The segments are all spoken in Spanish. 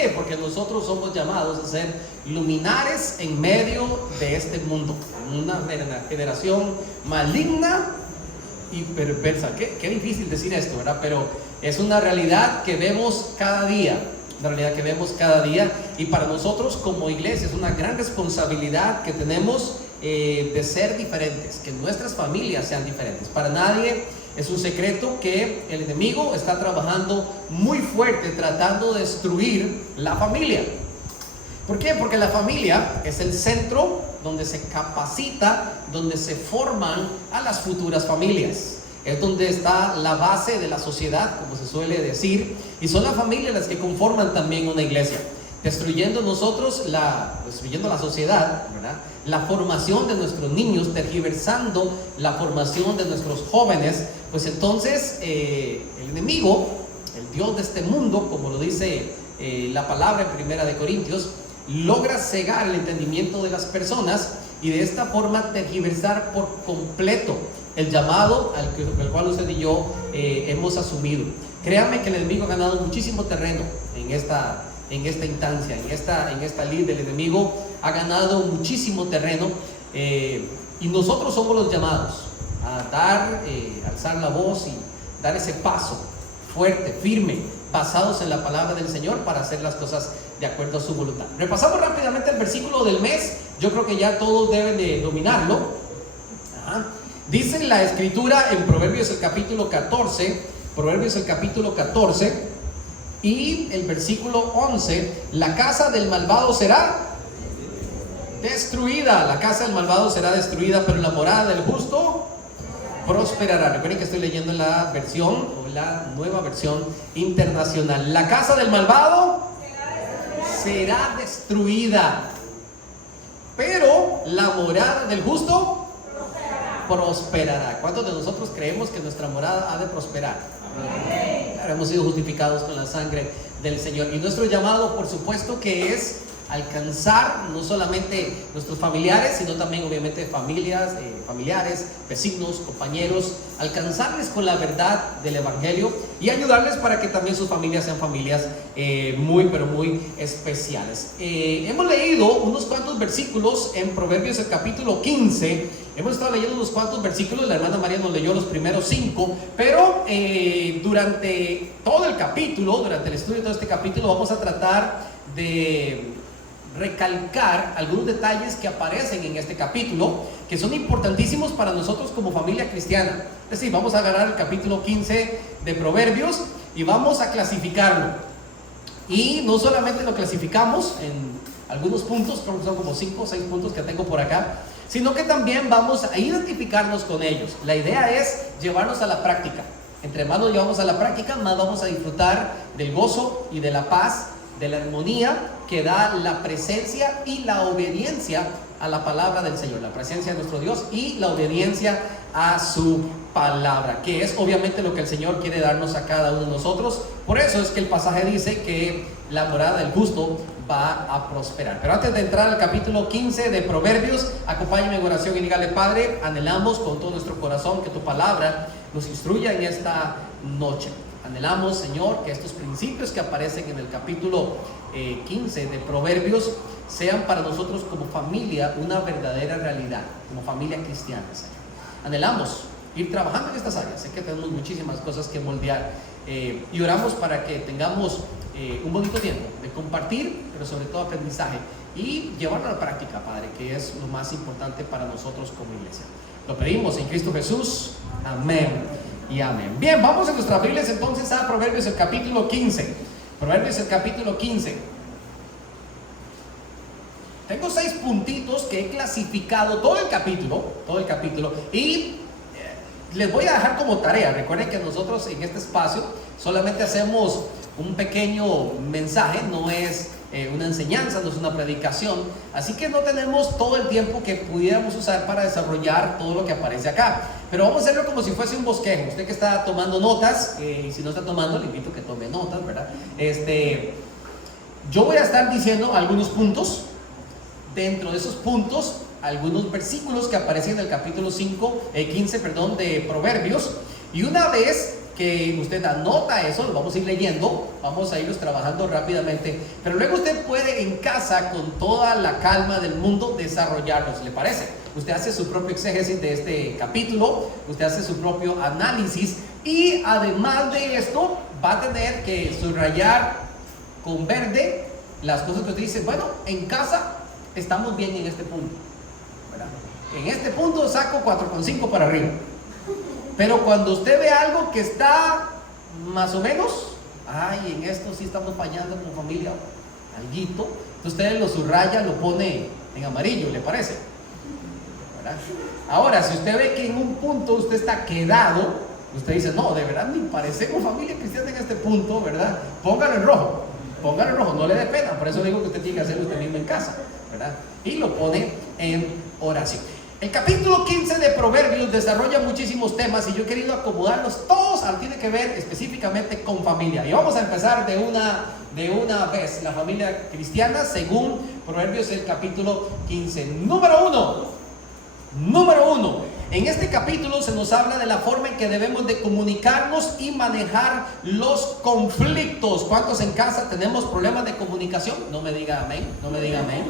qué? Porque nosotros somos llamados a ser luminares en medio de este mundo, una generación maligna y perversa. Qué difícil decir esto, ¿verdad? Pero es una realidad que vemos cada día, y para nosotros como iglesia es una gran responsabilidad que tenemos de ser diferentes, que nuestras familias sean diferentes. Para nadie es un secreto que el enemigo está trabajando muy fuerte tratando de destruir la familia. ¿Por qué? Porque la familia es el centro donde se capacita, donde se forman a las futuras familias. Es donde está la base de la sociedad, como se suele decir, y son las familias las que conforman también una iglesia. Destruyendo la sociedad, ¿verdad? La formación de nuestros niños, tergiversando la formación de nuestros jóvenes, pues entonces el enemigo, el Dios de este mundo, como lo dice la palabra en Primera de Corintios, logra cegar el entendimiento de las personas y de esta forma tergiversar por completo el llamado al cual usted y yo hemos asumido. Créanme que el enemigo ha ganado muchísimo terreno en esta instancia, en esta lid del enemigo ha ganado muchísimo terreno, y nosotros somos los llamados a alzar la voz y dar ese paso fuerte, firme, basados en la palabra del Señor para hacer las cosas de acuerdo a su voluntad. Repasamos rápidamente el versículo del mes. Yo creo que ya todos deben de dominarlo. Dice la escritura en Proverbios el capítulo 14, y el versículo 11: la casa del malvado será destruida. La casa del malvado será destruida, pero la morada del justo prosperará. Recuerden que estoy leyendo la versión o la nueva versión internacional. La casa del malvado será destruida, pero la morada del justo prosperará. ¿Cuántos de nosotros creemos que nuestra morada ha de prosperar? Amén. Claro, hemos sido justificados con la sangre del Señor, y nuestro llamado, por supuesto, que es alcanzar no solamente nuestros familiares, sino también obviamente familiares, vecinos, compañeros, alcanzarles con la verdad del Evangelio y ayudarles para que también sus familias sean familias muy pero muy especiales. Hemos leído unos cuantos versículos en Proverbios el capítulo 15. Hemos estado leyendo unos cuantos versículos. La hermana María nos leyó los primeros 5, pero durante todo el capítulo, durante el estudio de todo este capítulo, vamos a tratar de recalcar algunos detalles que aparecen en este capítulo, que son importantísimos para nosotros como familia cristiana. Es decir, vamos a agarrar el capítulo 15 de Proverbios y vamos a clasificarlo. Y no solamente lo clasificamos en algunos puntos, creo que son como 5 o 6 puntos que tengo por acá, sino que también vamos a identificarnos con ellos. La idea es llevarnos a la práctica. Entre más nos llevamos a la práctica, más vamos a disfrutar del gozo y de la paz, de la armonía que da la presencia y la obediencia a la palabra del Señor, la presencia de nuestro Dios y la obediencia a su palabra, que es obviamente lo que el Señor quiere darnos a cada uno de nosotros. Por eso es que el pasaje dice que la morada del justo va a prosperar. Pero antes de entrar al capítulo 15 de Proverbios, acompáñenme en oración y dígale: Padre, anhelamos con todo nuestro corazón que tu palabra nos instruya en esta noche. Anhelamos, Señor, que estos principios que aparecen en el capítulo 15 de Proverbios sean para nosotros como familia una verdadera realidad, como familia cristiana, Señor. Anhelamos ir trabajando en estas áreas. Sé que tenemos muchísimas cosas que moldear, y oramos para que tengamos un bonito tiempo de compartir, pero sobre todo aprendizaje, y llevarlo a la práctica, Padre, que es lo más importante para nosotros como iglesia. Lo pedimos en Cristo Jesús. Amén y amén. Bien, vamos en nuestras Biblias entonces a Proverbios el capítulo 15. Proverbios el capítulo 15. Tengo 6 puntitos que he clasificado todo el capítulo, y les voy a dejar como tarea. Recuerden que nosotros en este espacio solamente hacemos un pequeño mensaje, no es una enseñanza, no es una predicación, así que no tenemos todo el tiempo que pudiéramos usar para desarrollar todo lo que aparece acá, pero vamos a hacerlo como si fuese un bosquejo. Usted que está tomando notas, y si no está tomando, le invito a que tome notas, ¿verdad? Yo voy a estar diciendo algunos puntos. Dentro de esos puntos, algunos versículos que aparecen en el capítulo 15 de Proverbios, y una vez que usted anota eso, lo vamos a ir leyendo, vamos a irlos trabajando rápidamente, pero luego usted puede en casa con toda la calma del mundo desarrollarlos, ¿le parece? Usted hace su propio exégesis de este capítulo, usted hace su propio análisis y además de esto va a tener que subrayar con verde las cosas que usted dice, bueno, en casa estamos bien en este punto, ¿verdad? En este punto saco 4,5 para arriba. Pero cuando usted ve algo que está más o menos, ay, en esto sí estamos fallando como familia, alguito, entonces usted lo subraya, lo pone en amarillo, ¿le parece? ¿Verdad? Ahora, si usted ve que en un punto usted está quedado, usted dice, no, de verdad ni parecemos familia cristiana en este punto, ¿verdad? Póngalo en rojo, no le dé pena, por eso digo que usted tiene que hacerlo usted mismo en casa, ¿verdad? Y lo pone en oración. El capítulo 15 de Proverbios desarrolla muchísimos temas y yo he querido acomodarlos todos, tiene que ver específicamente con familia. Y vamos a empezar de una vez, la familia cristiana según Proverbios, el capítulo 15. Número uno, en este capítulo se nos habla de la forma en que debemos de comunicarnos y manejar los conflictos. ¿Cuántos en casa tenemos problemas de comunicación? No me diga amén,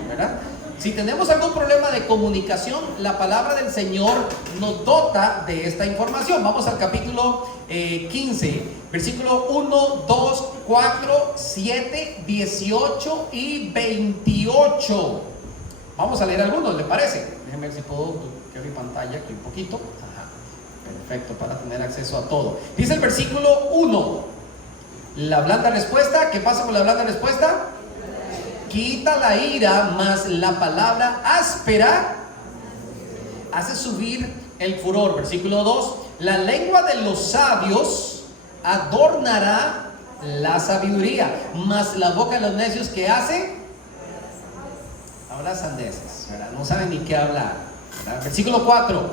¿verdad? Si tenemos algún problema de comunicación, la palabra del Señor nos dota de esta información. Vamos al capítulo 15, versículo 1, 2, 4, 7, 18 y 28. Vamos a leer algunos, ¿le parece? Déjenme ver si puedo que mi pantalla aquí un poquito. Ajá, perfecto, para tener acceso a todo. Dice el versículo 1, la blanda respuesta. ¿Qué pasa con la blanda respuesta? Quita la ira, mas la palabra áspera hace subir el furor. Versículo 2, la lengua de los sabios adornará la sabiduría, mas la boca de los necios, ¿qué hace? Habla sandeces, ¿verdad? No saben ni qué hablar, ¿verdad? Versículo 4,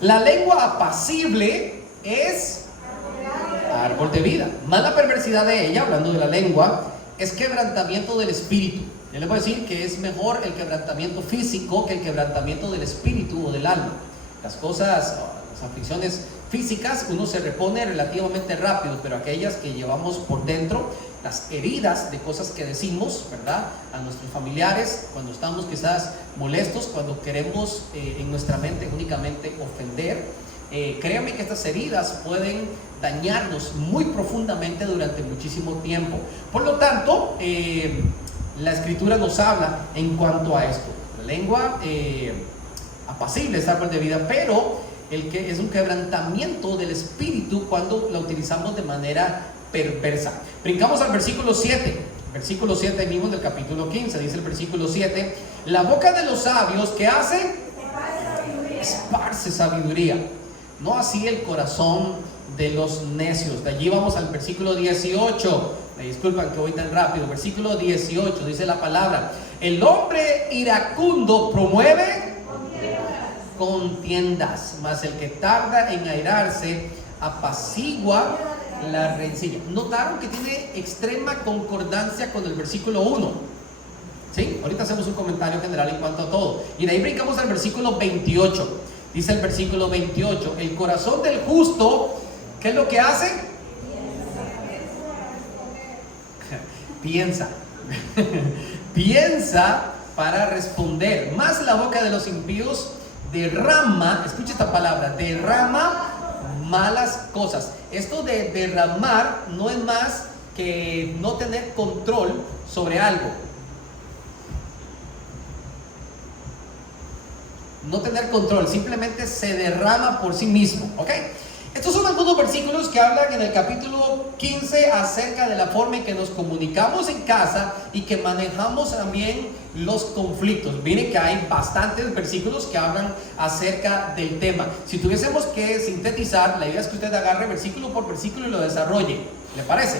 la lengua apacible es árbol de vida, mas la perversidad de ella, hablando de la lengua, es quebrantamiento del espíritu. Yo le voy a decir que es mejor el quebrantamiento físico que el quebrantamiento del espíritu o del alma. Las cosas, las aflicciones físicas, uno se repone relativamente rápido, pero aquellas que llevamos por dentro, las heridas de cosas que decimos, ¿verdad? A nuestros familiares, cuando estamos quizás molestos, cuando queremos en nuestra mente únicamente ofender. Créanme que estas heridas pueden dañarnos muy profundamente durante muchísimo tiempo. Por lo tanto, la escritura nos habla en cuanto a esto. La lengua apacible es árbol de vida, pero el que es un quebrantamiento del espíritu cuando la utilizamos de manera perversa. Brincamos al versículo 7. Versículo 7 mismo del capítulo 15. Dice el versículo 7: la boca de los sabios, ¿qué hace? Esparce sabiduría. No así el corazón de los necios. De allí vamos al versículo 18. Me disculpan que voy tan rápido. Versículo 18 dice la palabra: el hombre iracundo promueve contiendas, mas el que tarda en airarse apacigua la rencilla. Notaron que tiene extrema concordancia con el versículo 1. ¿Sí? Ahorita hacemos un comentario general en cuanto a todo. Y de ahí brincamos al versículo 28. Dice el versículo 28: el corazón del justo, ¿qué es lo que hace? Piensa. Piensa para responder. Más la boca de los impíos derrama, escucha esta palabra, derrama malas cosas. Esto de derramar no es más que no tener control sobre algo. No tener control, simplemente se derrama por sí mismo, ¿ok? Estos son algunos versículos que hablan en el capítulo 15 acerca de la forma en que nos comunicamos en casa y que manejamos también los conflictos. Miren que hay bastantes versículos que hablan acerca del tema. Si tuviésemos que sintetizar, la idea es que usted agarre versículo por versículo y lo desarrolle. ¿Le parece?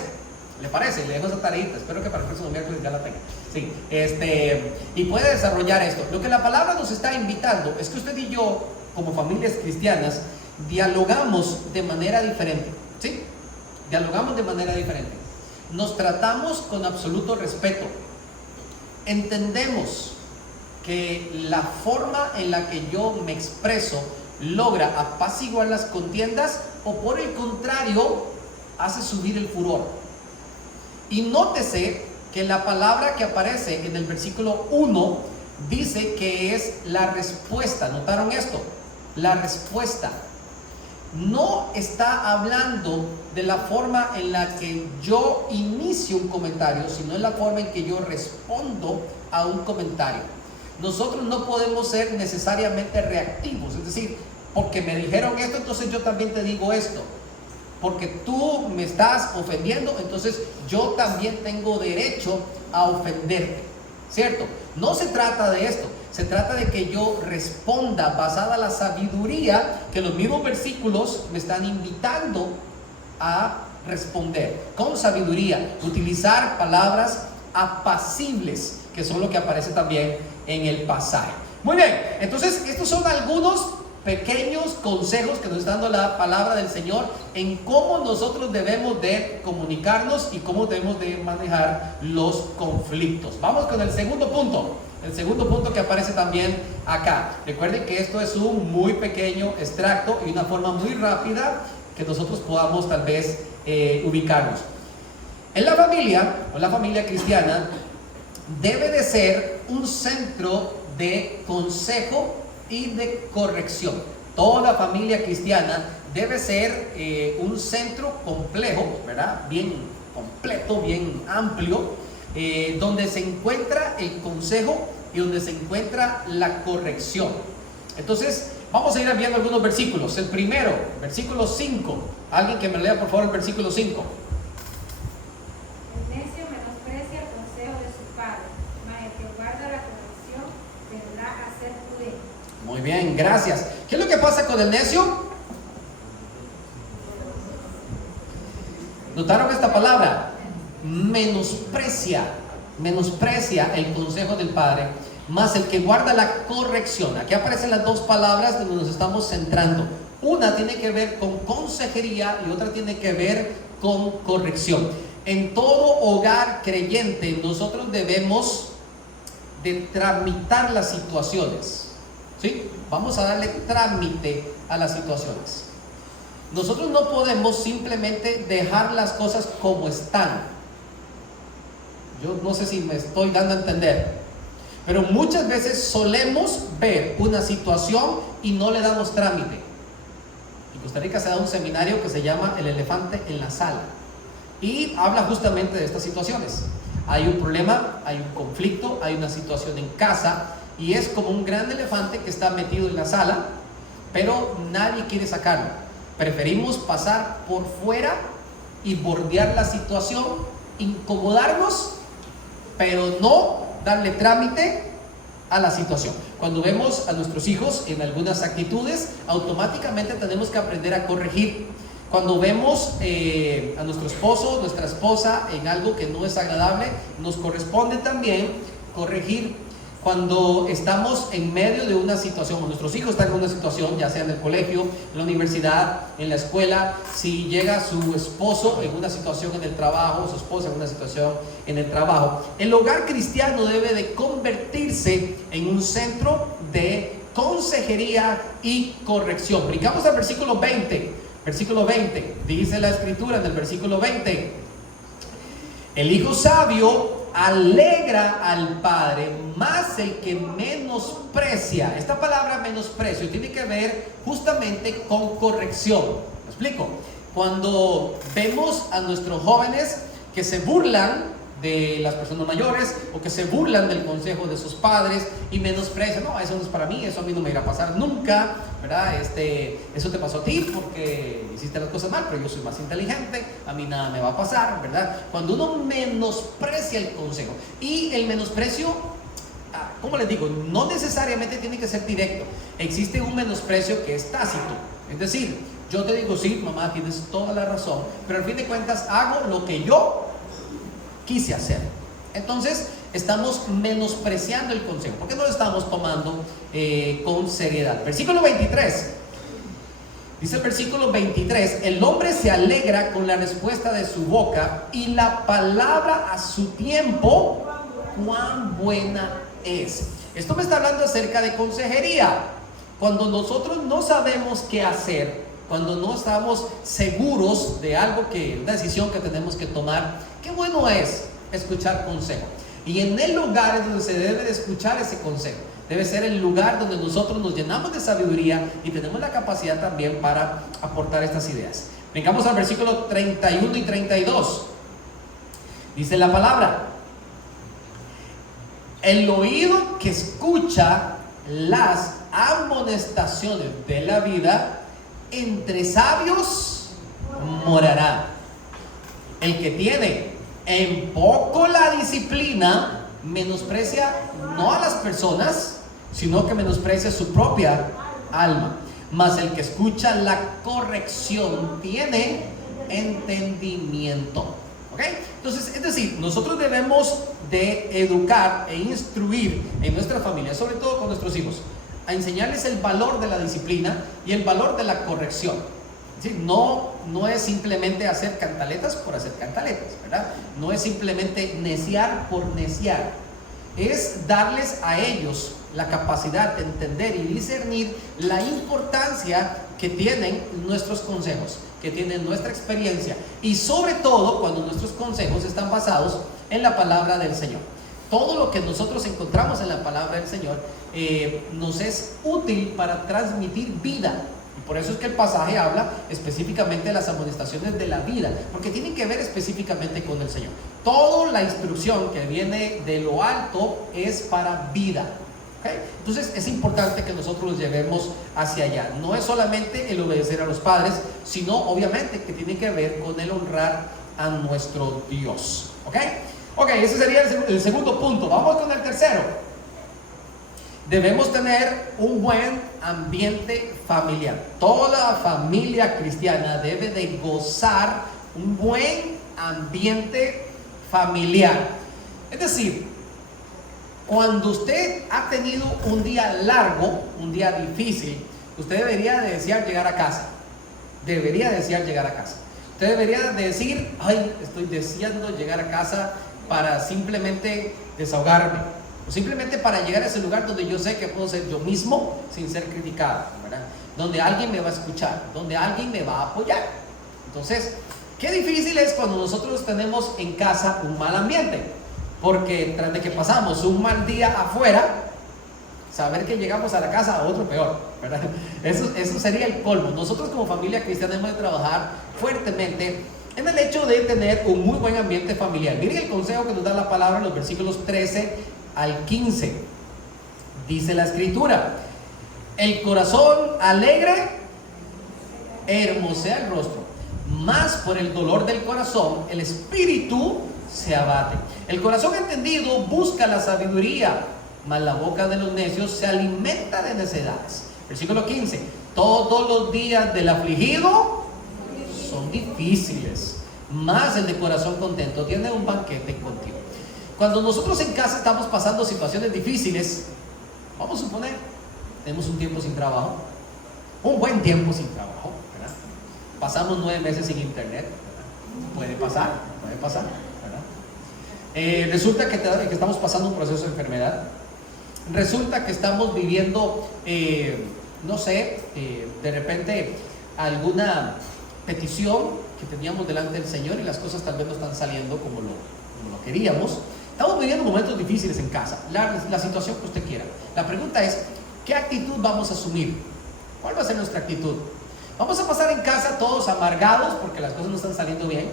¿Le parece? Le dejo esa tareita, espero que para el próximo miércoles ya la tenga. Sí, y puede desarrollar esto. Lo que la palabra nos está invitando es que usted y yo, como familias cristianas, dialogamos de manera diferente. ¿Sí? Dialogamos de manera diferente. Nos tratamos con absoluto respeto. Entendemos que la forma en la que yo me expreso logra apaciguar las contiendas o por el contrario hace subir el furor. Y nótese que la palabra que aparece en el versículo 1 dice que es la respuesta. ¿Notaron esto? La respuesta. No está hablando de la forma en la que yo inicio un comentario, sino en la forma en que yo respondo a un comentario. Nosotros no podemos ser necesariamente reactivos, es decir, porque me dijeron esto, entonces yo también te digo esto. Porque tú me estás ofendiendo, entonces yo también tengo derecho a ofenderte, ¿cierto? No se trata de esto. Se trata de que yo responda basada en la sabiduría que los mismos versículos me están invitando a responder. Con sabiduría, utilizar palabras apacibles, que son lo que aparece también en el pasaje. Muy bien, entonces estos son algunos pequeños consejos que nos está dando la palabra del Señor en cómo nosotros debemos de comunicarnos y cómo debemos de manejar los conflictos. Vamos con el segundo punto. El segundo punto que aparece también acá. Recuerden que esto es un muy pequeño extracto y una forma muy rápida que nosotros podamos tal vez ubicarnos. En la familia, o la familia cristiana, debe de ser un centro de consejo y de corrección. Toda familia cristiana debe ser un centro complejo, ¿verdad? Bien completo, bien amplio, donde se encuentra el consejo y donde se encuentra la corrección. Entonces, vamos a ir viendo algunos versículos. El primero, versículo 5. Alguien que me lea por favor el versículo 5. El necio menosprecia el consejo de su padre, mas el que guarda la corrección vendrá a ser prudente. Muy bien, gracias. ¿Qué es lo que pasa con el necio? ¿Notaron esta palabra? Menosprecia el consejo del Padre, más el que guarda la corrección. Aquí aparecen las dos palabras donde nos estamos centrando. Una tiene que ver con consejería y otra tiene que ver con corrección. En todo hogar creyente nosotros debemos de tramitar las situaciones, ¿sí? Vamos a darle trámite a las situaciones. Nosotros no podemos simplemente dejar las cosas como están. Yo no sé si me estoy dando a entender, pero muchas veces solemos ver una situación y no le damos trámite. En Costa Rica se da un seminario que se llama El elefante en la sala y habla justamente de estas situaciones. Hay un problema, hay un conflicto, hay una situación en casa y es como un gran elefante que está metido en la sala, pero nadie quiere sacarlo. Preferimos pasar por fuera y bordear la situación, incomodarnos, pero no darle trámite a la situación. Cuando vemos a nuestros hijos en algunas actitudes, automáticamente tenemos que aprender a corregir. Cuando vemos a nuestro esposo, nuestra esposa en algo que no es agradable, nos corresponde también corregir. Cuando estamos en medio de una situación, o nuestros hijos están en una situación, ya sea en el colegio, en la universidad, en la escuela, si llega su esposo en una situación en el trabajo, su esposa en una situación en el trabajo, el hogar cristiano debe de convertirse en un centro de consejería y corrección. Brincamos al versículo 20. Versículo 20, dice la escritura en el versículo 20: el hijo sabio alegra al padre, más el que menosprecia. Esta palabra menosprecio tiene que ver justamente con corrección. ¿Me explico? Cuando vemos a nuestros jóvenes que se burlan de las personas mayores o que se burlan del consejo de sus padres y menosprecian, no, eso no es para mí, eso a mí no me irá a pasar nunca, ¿verdad? Eso te pasó a ti porque hiciste las cosas mal, pero yo soy más inteligente, a mí nada me va a pasar, ¿verdad? Cuando uno menosprecia el consejo, y el menosprecio, ¿cómo les digo? No necesariamente tiene que ser directo. Existe un menosprecio que es tácito, es decir, yo te digo, sí, mamá, tienes toda la razón, pero al fin de cuentas hago lo que yo quise hacer. Entonces estamos menospreciando el consejo, porque no lo estamos tomando con seriedad. Versículo 23. Dice el versículo 23: el hombre se alegra con la respuesta de su boca, y la palabra a su tiempo, cuán buena es. Esto me está hablando acerca de consejería. Cuando nosotros no sabemos qué hacer, cuando no estamos seguros de algo una decisión que tenemos que tomar, qué bueno es escuchar consejo. Y en el lugar es donde se debe de escuchar ese consejo. Debe ser el lugar donde nosotros nos llenamos de sabiduría y tenemos la capacidad también para aportar estas ideas. Vengamos al versículo 31 y 32. Dice la palabra: el oído que escucha las amonestaciones de la vida, entre sabios morará. El que tiene en poco la disciplina menosprecia no a las personas, sino que menosprecia su propia alma. Mas el que escucha la corrección tiene entendimiento. ¿Ok? Entonces, es decir, nosotros debemos de educar e instruir en nuestra familia, sobre todo con nuestros hijos, a enseñarles el valor de la disciplina y el valor de la corrección. ¿Sí? No es simplemente hacer cantaletas por hacer cantaletas, ¿verdad? No es simplemente neciar por neciar. Es darles a ellos la capacidad de entender y discernir la importancia que tienen nuestros consejos, que tienen nuestra experiencia, y sobre todo cuando nuestros consejos están basados en la palabra del Señor. Todo lo que nosotros encontramos en la palabra del Señor nos es útil para transmitir vida. Y por eso es que el pasaje habla específicamente de las amonestaciones de la vida, porque tienen que ver específicamente con el Señor. Toda la instrucción que viene de lo alto es para vida. ¿Okay? Entonces es importante que nosotros los llevemos hacia allá. No es solamente el obedecer a los padres, sino obviamente que tiene que ver con el honrar a nuestro Dios. ¿Ok? Ese sería el segundo punto. Vamos con el tercero. Debemos tener un buen ambiente familiar. Toda familia cristiana debe de gozar un buen ambiente familiar. Es decir, cuando usted ha tenido un día largo, un día difícil, usted debería de desear llegar a casa. Debería desear llegar a casa. Usted debería de decir: ay, estoy deseando llegar a casa para simplemente desahogarme, o simplemente para llegar a ese lugar donde yo sé que puedo ser yo mismo sin ser criticado, ¿verdad? Donde alguien me va a escuchar, donde alguien me va a apoyar. Entonces, qué difícil es cuando nosotros tenemos en casa un mal ambiente, porque tras de que pasamos un mal día afuera, saber que llegamos a la casa a otro peor, ¿verdad? Eso sería el colmo. Nosotros como familia cristiana hemos de trabajar fuertemente en el hecho de tener un muy buen ambiente familiar. Miren el consejo que nos da la palabra en los versículos 13 al 15. Dice la escritura: el corazón alegre hermosea el rostro, mas por el dolor del corazón el espíritu se abate. El corazón entendido busca la sabiduría, mas la boca de los necios se alimenta de necedades. Versículo 15: todos los días del afligido son difíciles, mas el de corazón contento tiene un banquete contigo. Cuando nosotros en casa estamos pasando situaciones difíciles, vamos a suponer, tenemos un tiempo sin trabajo, un buen tiempo sin trabajo, ¿verdad? Pasamos 9 meses sin internet, ¿verdad? Puede pasar, ¿verdad? Resulta que estamos pasando un proceso de enfermedad. Resulta que estamos viviendo, no sé, de repente alguna petición que teníamos delante del Señor y las cosas tal vez no están saliendo como lo queríamos. Estamos viviendo momentos difíciles en casa, la situación que usted quiera. La pregunta es: ¿qué actitud vamos a asumir? ¿Cuál va a ser nuestra actitud? ¿Vamos a pasar en casa todos amargados porque las cosas no están saliendo bien?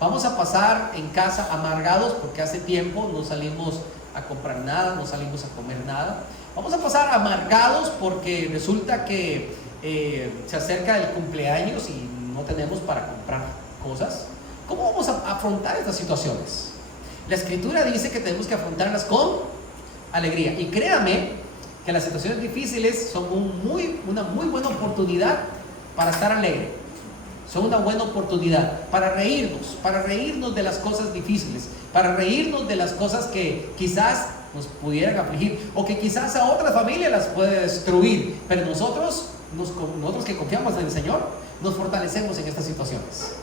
¿Vamos a pasar en casa amargados porque hace tiempo no salimos a comprar nada, no salimos a comer nada? ¿Vamos a pasar amargados porque resulta que se acerca el cumpleaños y no tenemos para comprar cosas? ¿Cómo vamos a afrontar estas situaciones? La escritura dice que tenemos que afrontarlas con alegría. Y créame que las situaciones difíciles son una muy buena oportunidad para estar alegre. Son una buena oportunidad para reírnos de las cosas difíciles, para reírnos de las cosas que quizás nos pudieran afligir o que quizás a otra familia las puede destruir. Pero nosotros que confiamos en el Señor, nos fortalecemos en estas situaciones.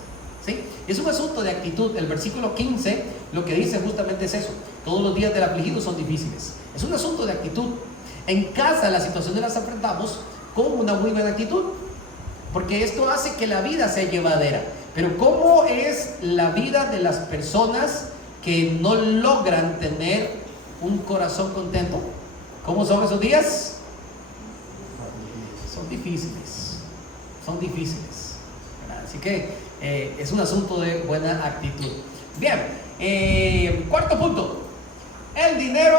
¿Sí? Es un asunto de actitud. El versículo 15 lo que dice justamente es eso: todos los días del afligido son difíciles. Es un asunto de actitud. En casa las situaciones las enfrentamos con una muy buena actitud. porque esto hace que la vida sea llevadera. Pero ¿cómo es la vida de las personas que no logran tener un corazón contento? ¿Cómo son esos días? Son difíciles, son difíciles, ¿verdad? Así que es un asunto de buena actitud. Bien, cuarto punto. El dinero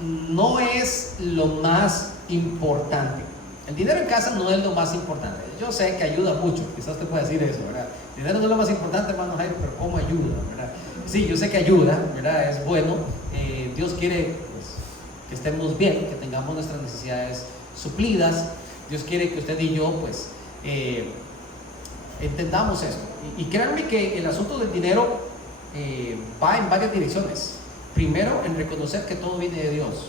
no es lo más importante. El dinero en casa no es lo más importante. Yo sé que ayuda mucho, quizás te pueda decir eso, ¿verdad? El dinero no es lo más importante, hermano Jairo, pero ¿cómo ayuda, verdad? Sí, yo sé que ayuda, ¿verdad? Es bueno. Dios quiere, pues, que estemos bien, que tengamos nuestras necesidades suplidas. Dios quiere que usted y yo, pues, entendamos esto. Y créanme que el asunto del dinero va en varias direcciones. Primero, en reconocer que todo viene de Dios.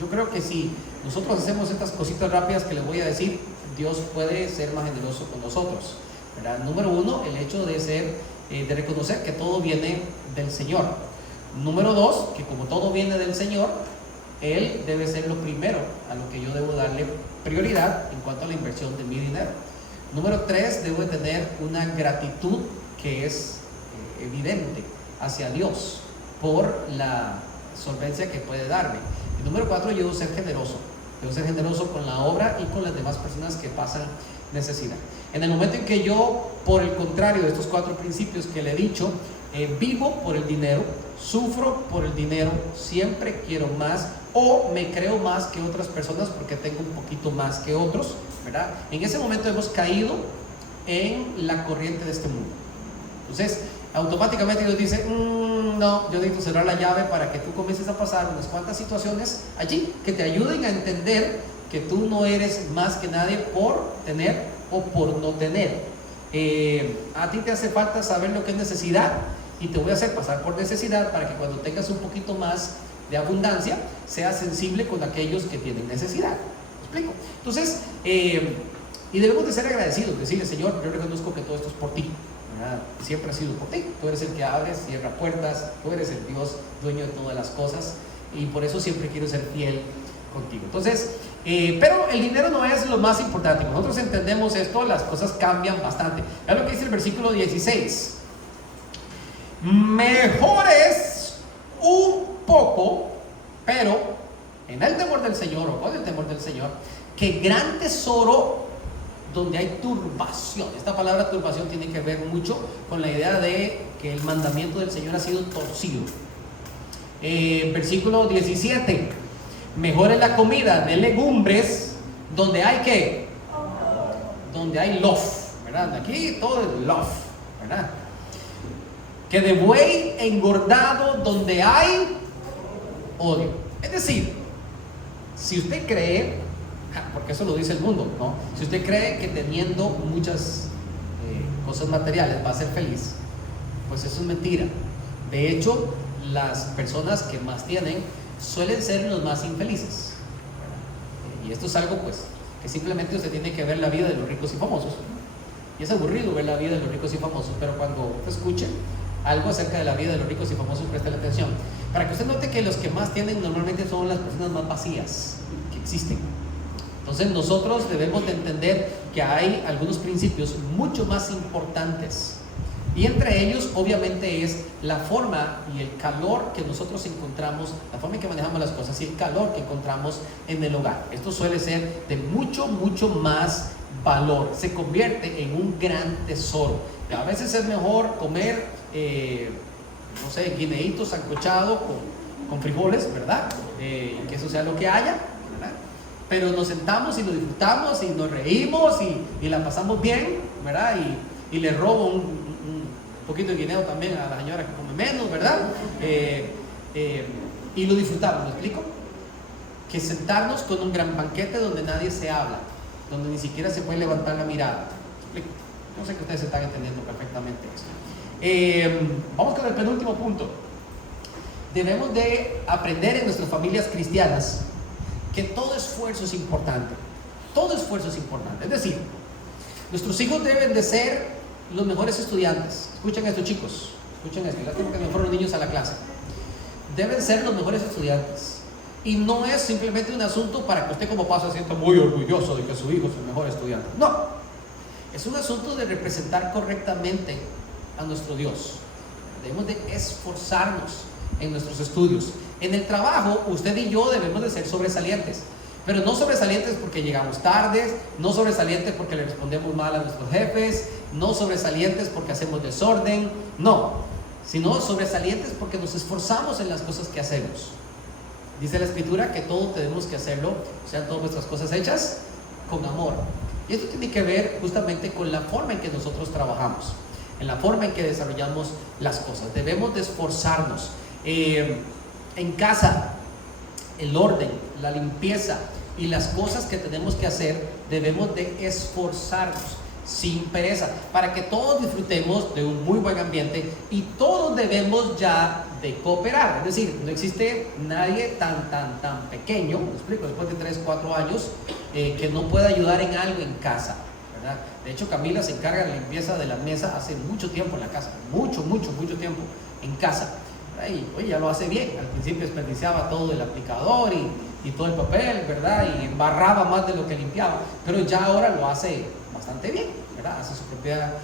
Yo creo que si nosotros hacemos estas cositas rápidas que les voy a decir, Dios puede ser más generoso con nosotros, ¿verdad? Número uno, el hecho de reconocer que todo viene del Señor. Número dos, que como todo viene del Señor, Él debe ser lo primero a lo que yo debo darle prioridad en cuanto a la inversión de mi dinero. Número tres, debo de tener una gratitud que es evidente hacia Dios por la solvencia que puede darme. Y número cuatro, yo debo ser generoso. Debo ser generoso con la obra y con las demás personas que pasan necesidad. En el momento en que yo, por el contrario de estos cuatro principios que le he dicho, vivo por el dinero, sufro por el dinero, siempre quiero más o me creo más que otras personas porque tengo un poquito más que otros, ¿verdad? En ese momento hemos caído en la corriente de este mundo. Entonces, automáticamente Dios dice, no, yo necesito cerrar la llave para que tú comiences a pasar unas cuantas situaciones allí que te ayuden a entender que tú no eres más que nadie por tener o por no tener. A ti te hace falta saber lo que es necesidad y te voy a hacer pasar por necesidad para que cuando tengas un poquito más de abundancia seas sensible con aquellos que tienen necesidad. ¿Me explico? Entonces, y debemos de ser agradecidos, decirle, Señor, yo reconozco que todo esto es por ti. Siempre ha sido por ti. Tú eres el que abre, cierra puertas, tú eres el Dios dueño de todas las cosas y por eso siempre quiero ser fiel contigo. Entonces, pero el dinero no es lo más importante. Cuando nosotros entendemos esto, las cosas cambian bastante. Vean lo que dice el versículo 16. Mejor es un poco, pero en el temor del Señor o con el temor del Señor, que gran tesoro donde hay turbación. Esta palabra turbación tiene que ver mucho con la idea de que el mandamiento del Señor ha sido torcido. Versículo 17. Mejor es la comida de legumbres donde hay ¿qué? Donde hay lof, ¿verdad? Aquí todo es lof, ¿verdad? Que de buey engordado donde hay odio. Es decir, si usted cree, porque eso lo dice el mundo, ¿no? Si usted cree que teniendo muchas cosas materiales va a ser feliz, pues eso es mentira. De hecho, las personas que más tienen suelen ser los más infelices, ¿verdad? Y esto es algo, pues, que simplemente usted tiene que ver la vida de los ricos y famosos. Y es aburrido ver la vida de los ricos y famosos, pero cuando escuche algo acerca de la vida de los ricos y famosos, preste la atención. Para que usted note que los que más tienen normalmente son las personas más vacías que existen. Entonces nosotros debemos de entender que hay algunos principios mucho más importantes y entre ellos obviamente es la forma y el calor que nosotros encontramos, la forma en que manejamos las cosas y el calor que encontramos en el hogar. Esto suele ser de mucho con valor, se convierte en un gran tesoro. A veces es mejor comer, no sé, guineitos sancochado con frijoles, ¿verdad? Que eso sea lo que haya, ¿verdad? Pero nos sentamos y lo disfrutamos y nos reímos y la pasamos bien, ¿verdad? Y le robo un poquito de guineo también a la señora que come menos, ¿verdad? Y lo disfrutamos, ¿me explico? Que sentarnos con un gran banquete donde nadie se habla, donde ni siquiera se puede levantar la mirada. ¿Me explico? Yo sé que ustedes están entendiendo perfectamente esto. Vamos con el penúltimo punto. Debemos de aprender en nuestras familias cristianas que todo esfuerzo es importante. Todo esfuerzo es importante. Es decir, nuestros hijos deben de ser los mejores estudiantes. Escuchen esto, chicos. Escuchen esto. Lástima que me fueron los niños a la clase. Deben ser los mejores estudiantes. Y no es simplemente un asunto para que usted como papá se sienta muy orgulloso de que su hijo es el mejor estudiante. No. Es un asunto de representar correctamente a nuestro Dios. Debemos de esforzarnos en nuestros estudios. En el trabajo, usted y yo debemos de ser sobresalientes. Pero no sobresalientes porque llegamos tardes, no sobresalientes porque le respondemos mal a nuestros jefes, no sobresalientes porque hacemos desorden, no, sino sobresalientes porque nos esforzamos en las cosas que hacemos. Dice la Escritura que todo tenemos que hacerlo, sean todas nuestras cosas hechas con amor. Y esto tiene que ver justamente con la forma en que nosotros trabajamos, en la forma en que desarrollamos las cosas. Debemos de esforzarnos. En casa, el orden, la limpieza y las cosas que tenemos que hacer, debemos de esforzarnos sin pereza, para que todos disfrutemos de un muy buen ambiente y todos debemos ya de cooperar. Es decir, no existe nadie tan pequeño, me explico, después de 3, 4 años, que no pueda ayudar en algo en casa, ¿verdad? De hecho, Camila se encarga de la limpieza de la mesa hace mucho tiempo en la casa, mucho tiempo en casa. Y oye, ya lo hace bien. Al principio desperdiciaba todo el aplicador y todo el papel, ¿verdad? Y embarraba más de lo que limpiaba, pero ya ahora lo hace bastante bien, ¿verdad? Hace su propia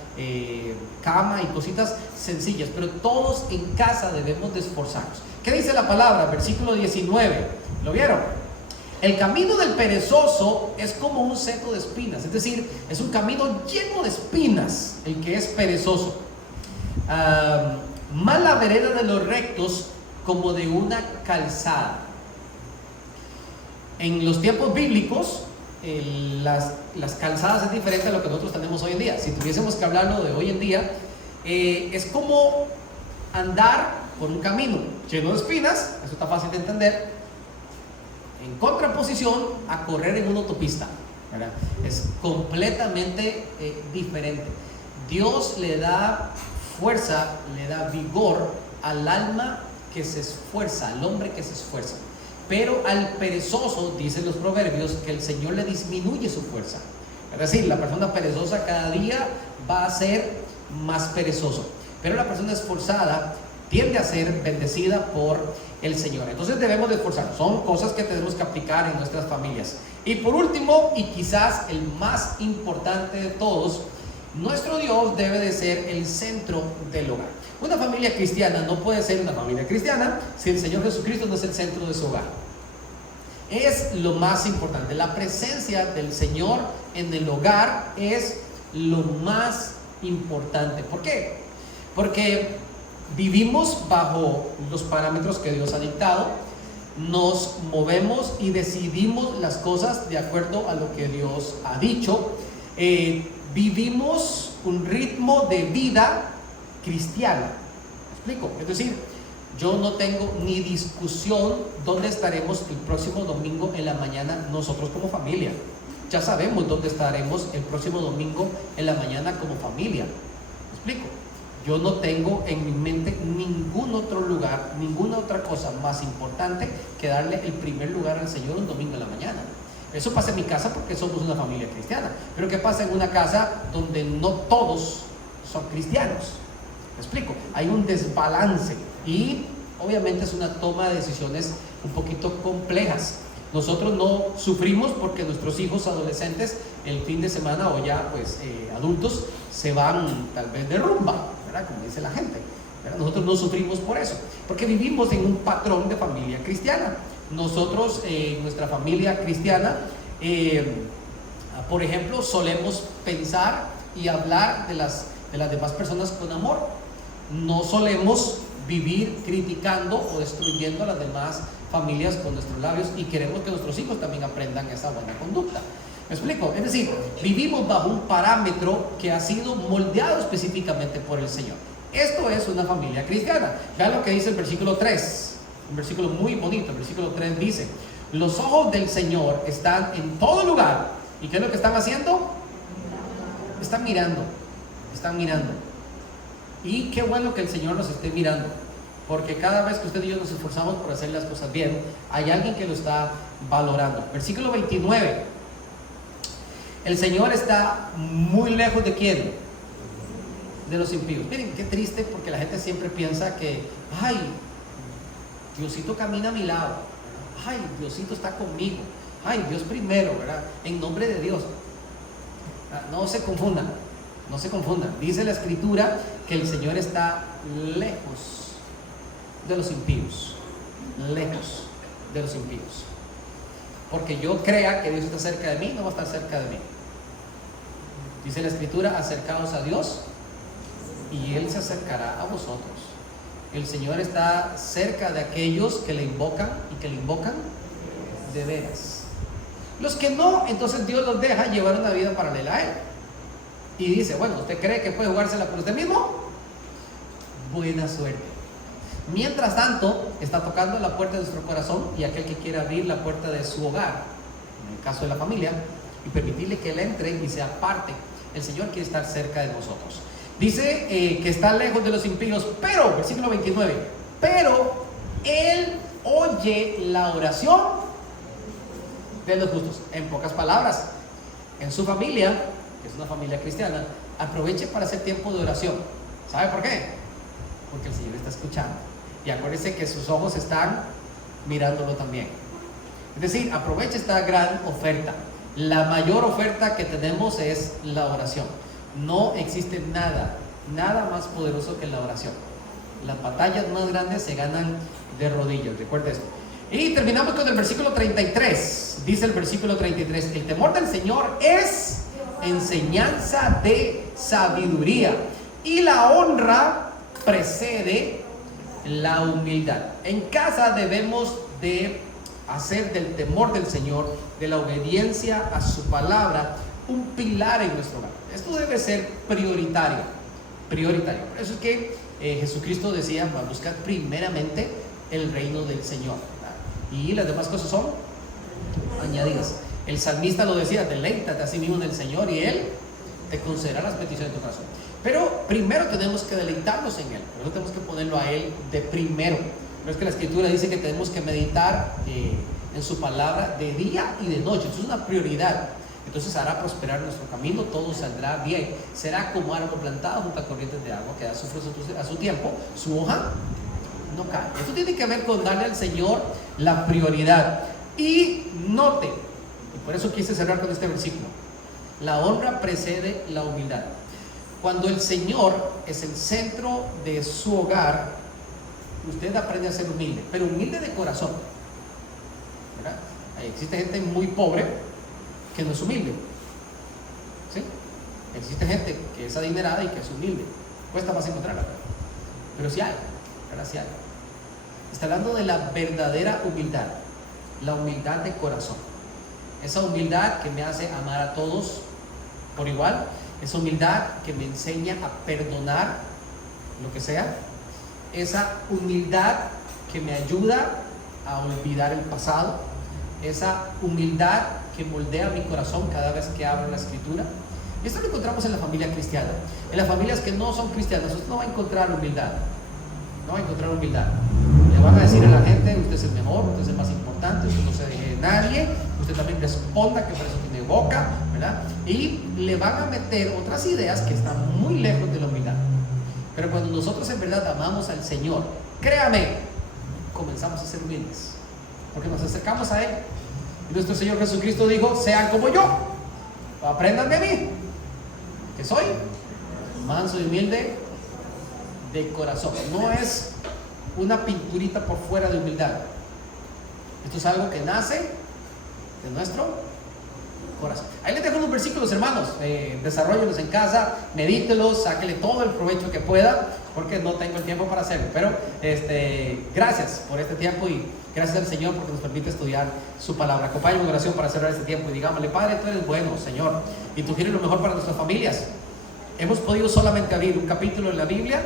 cama y cositas sencillas, pero todos en casa debemos de esforzarnos. ¿Qué dice la palabra? Versículo 19, ¿lo vieron? El camino del perezoso es como un seto de espinas, es decir, es un camino lleno de espinas el que es perezoso. Mala vereda de los rectos como de una calzada. En los tiempos bíblicos, las calzadas es diferente a lo que nosotros tenemos hoy en día. Si tuviésemos que hablarlo de hoy en día, es como andar por un camino lleno de espinas, eso está fácil de entender, en contraposición a correr en una autopista, ¿verdad? Es completamente diferente. Dios le da fuerza, le da vigor al alma que se esfuerza, al hombre que se esfuerza. Pero al perezoso, dicen los proverbios, que el Señor le disminuye su fuerza. Es decir, la persona perezosa cada día va a ser más perezoso, pero la persona esforzada tiende a ser bendecida por el Señor. Entonces debemos de esforzarnos. Son cosas que tenemos que aplicar en nuestras familias. Y por último, y quizás el más importante de todos, nuestro Dios debe de ser el centro del hogar. Una familia cristiana no puede ser una familia cristiana si el Señor Jesucristo no es el centro de su hogar. Es lo más importante. La presencia del Señor en el hogar es lo más importante. ¿Por qué? Porque vivimos bajo los parámetros que Dios ha dictado, nos movemos y decidimos las cosas de acuerdo a lo que Dios ha dicho. Vivimos un ritmo de vida cristiana. ¿Me explico? Es decir, yo no tengo ni discusión dónde estaremos el próximo domingo en la mañana nosotros como familia. Ya sabemos dónde estaremos el próximo domingo en la mañana como familia. ¿Me explico? Yo no tengo en mi mente ningún otro lugar, ninguna otra cosa más importante que darle el primer lugar al Señor un domingo en la mañana. Eso pasa en mi casa porque somos una familia cristiana. Pero ¿qué pasa en una casa donde no todos son cristianos? ¿Me explico? Hay un desbalance y obviamente es una toma de decisiones un poquito complejas. Nosotros no sufrimos porque nuestros hijos adolescentes el fin de semana o ya pues adultos se van tal vez de rumba, ¿verdad? Como dice la gente, ¿verdad? Nosotros no sufrimos por eso, porque vivimos en un patrón de familia cristiana. Nosotros, nuestra familia cristiana, por ejemplo, solemos pensar y hablar de las demás personas con amor. No solemos vivir criticando o destruyendo a las demás familias con nuestros labios, y queremos que nuestros hijos también aprendan esa buena conducta. ¿Me explico? Es decir, vivimos bajo un parámetro que ha sido moldeado específicamente por el Señor. Esto es una familia cristiana. Vean lo que dice el versículo 3. Un versículo muy bonito. El versículo 3 dice: los ojos del Señor están en todo lugar. ¿Y qué es lo que están haciendo? Están mirando. Están mirando. Y qué bueno que el Señor nos esté mirando, porque cada vez que usted y yo nos esforzamos por hacer las cosas bien, hay alguien que lo está valorando. Versículo 29. El Señor está muy lejos de ¿quién? De los impíos. Miren, qué triste, porque la gente siempre piensa que, ay, Diosito camina a mi lado, ay, Diosito está conmigo, ay, Dios primero, ¿verdad? En nombre de Dios. No se confundan, no se confundan. Dice la Escritura que el Señor está lejos de los impíos, lejos de los impíos. Porque yo crea que Dios está cerca de mí, no va a estar cerca de mí. Dice la Escritura, acercaos a Dios y Él se acercará a vosotros. El Señor está cerca de aquellos que le invocan y que le invocan de veras. Los que no, entonces Dios los deja llevar una vida paralela a Él. Y dice, bueno, ¿usted cree que puede jugársela por usted mismo? Buena suerte. Mientras tanto, está tocando la puerta de nuestro corazón y aquel que quiera abrir la puerta de su hogar, en el caso de la familia, y permitirle que Él entre y sea parte. El Señor quiere estar cerca de nosotros. Dice que está lejos de los impíos, pero, versículo 29, pero Él oye la oración de los justos. En pocas palabras, en su familia, que es una familia cristiana, aproveche para hacer tiempo de oración. ¿Sabe por qué? Porque el Señor está escuchando. Y acuérdese que sus ojos están mirándolo también. Es decir, aproveche esta gran oferta. La mayor oferta que tenemos es la oración. No existe nada más poderoso que la oración. Las batallas más grandes se ganan de rodillas, recuerde esto. Y terminamos con el versículo 33. Dice el versículo 33: el temor del Señor es enseñanza de sabiduría, y la honra precede la humildad. En casa debemos de hacer del temor del Señor, de la obediencia a su palabra, un pilar en nuestro hogar. Esto debe ser prioritario. Por eso es que Jesucristo decía: buscad primeramente el reino del Señor, y las demás cosas son añadidas. El salmista lo decía: deleítate a sí mismo en el Señor y Él te concederá las peticiones de tu corazón. Pero primero tenemos que deleitarnos en Él, por eso tenemos que ponerlo a Él de primero. No es que la Escritura dice que tenemos que meditar en su palabra de día y de noche. Eso es una prioridad. Entonces hará prosperar nuestro camino, todo saldrá bien. Será como árbol plantado junto a corrientes de agua, que da su fruto a su tiempo, su hoja no cae. Esto tiene que ver con darle al Señor la prioridad. Y note, y por eso quise cerrar con este versículo: la honra precede la humildad. Cuando el Señor es el centro de su hogar, usted aprende a ser humilde, pero humilde de corazón, ¿verdad? Existe gente muy pobre que no es humilde, ¿sí? Existe gente que es adinerada y que es humilde. Cuesta más encontrarla, pero sí hay, ¿verdad? Sí hay. Está hablando de la verdadera humildad, la humildad de corazón. Esa humildad que me hace amar a todos por igual, esa humildad que me enseña a perdonar lo que sea, esa humildad que me ayuda a olvidar el pasado, esa humildad que moldea mi corazón cada vez que abro la Escritura. Esto lo encontramos en la familia cristiana. En las familias que no son cristianas, usted no va a encontrar humildad. No va a encontrar humildad. Le van a decir a la gente: usted es el mejor, usted es el más importante, usted no se deje de nadie, usted también responda, que por eso tiene boca, ¿verdad? Y le van a meter otras ideas que están muy lejos de la humildad. Pero cuando nosotros en verdad amamos al Señor, créame, comenzamos a ser humildes, porque nos acercamos a Él. Y nuestro Señor Jesucristo dijo: sean como yo, aprendan de mí, que soy manso y humilde de corazón. No es una pinturita por fuera de humildad. Esto es algo que nace de nuestro corazón. Ahí les dejo unos versículos, hermanos. Desarróllenlos en casa, medítelos, sáquenle todo el provecho que pueda, porque no tengo el tiempo para hacerlo. Pero gracias por este tiempo y gracias al Señor porque nos permite estudiar su palabra. Acompáñenme en oración para cerrar este tiempo y digámosle: Padre, tú eres bueno, Señor, y tú quieres lo mejor para nuestras familias. Hemos podido solamente abrir un capítulo en la Biblia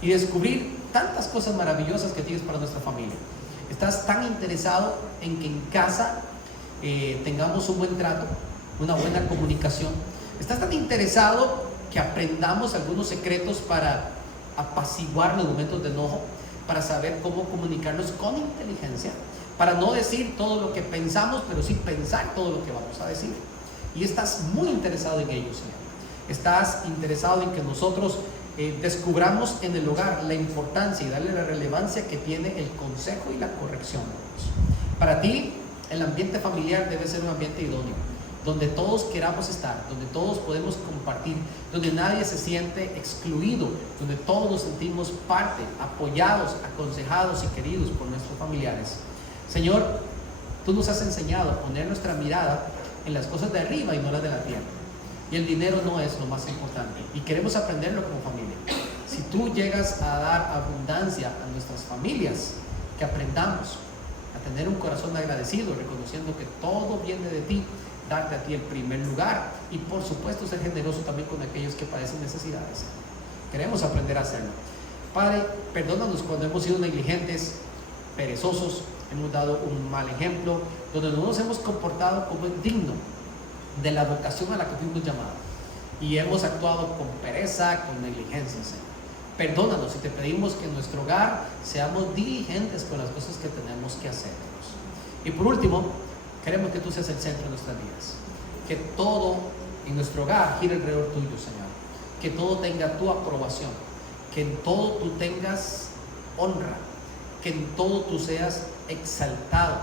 y descubrir tantas cosas maravillosas que tienes para nuestra familia. Estás tan interesado en que en casa tengamos un buen trato, una buena comunicación. Estás tan interesado que aprendamos algunos secretos para apaciguar los momentos de enojo, para saber cómo comunicarnos con inteligencia, para no decir todo lo que pensamos, pero sí pensar todo lo que vamos a decir. Y estás muy interesado en ello, Señor. Estás interesado en que nosotros descubramos en el hogar la importancia y darle la relevancia que tiene el consejo y la corrección. Para ti, el ambiente familiar debe ser un ambiente idóneo, donde todos queramos estar, donde todos podemos compartir, donde nadie se siente excluido, donde todos nos sentimos parte, apoyados, aconsejados y queridos por nuestros familiares. Señor, tú nos has enseñado a poner nuestra mirada en las cosas de arriba y no las de la tierra. Y el dinero no es lo más importante. Y queremos aprenderlo como familia. Si tú llegas a dar abundancia a nuestras familias, que aprendamos a tener un corazón agradecido, reconociendo que todo viene de ti, darte a ti el primer lugar y por supuesto ser generoso también con aquellos que padecen necesidades. Queremos aprender a hacerlo. Padre, perdónanos cuando hemos sido negligentes, perezosos, hemos dado un mal ejemplo, donde no nos hemos comportado como es digno de la vocación a la que fuimos llamados y hemos actuado con pereza, con negligencia, Señor. Perdónanos y te pedimos que en nuestro hogar seamos diligentes con las cosas que tenemos que hacer. Y por último, queremos que tú seas el centro de nuestras vidas, que todo en nuestro hogar gire alrededor tuyo, Señor, que todo tenga tu aprobación, que en todo tú tengas honra, que en todo tú seas exaltado,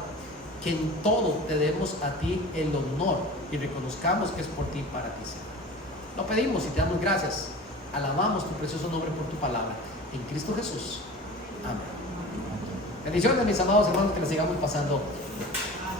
que en todo te demos a ti el honor y reconozcamos que es por ti y para ti, Señor. Lo pedimos y te damos gracias. Alabamos tu precioso nombre por tu palabra. En Cristo Jesús. Amén. Bendiciones, mis amados hermanos, que la sigamos pasando